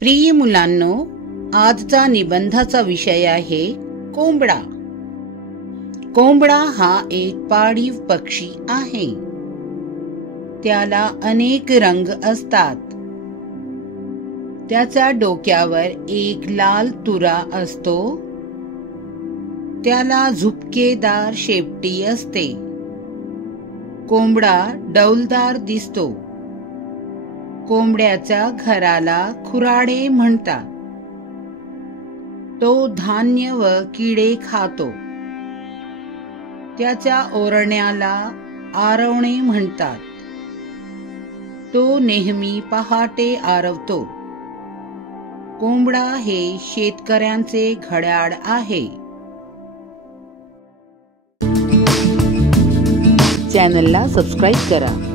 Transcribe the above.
प्रिय मुलांनो, आजचा निबंधाचा विषय आहे कोंबडा। कोंबडा हा एक पाळीव पक्षी आहे। त्याला अनेक रंग असतात। त्याच्या डोक्यावर एक लाल तुरा असतो। त्याला झुपकेदार शेपटी असते। कोंबडा डौलदार दिसतो। कोंबड्याच्या घराला खुराडे म्हणतात। तो धान्य व किडे खातो। त्याच्या ओरण्याला आरवणे म्हणतात। तो नेहमी पहाटे आरवतो। कोंबडा हे शेतकऱ्यांचे घड्याळ आहे। चॅनलला सबस्क्राईब करा।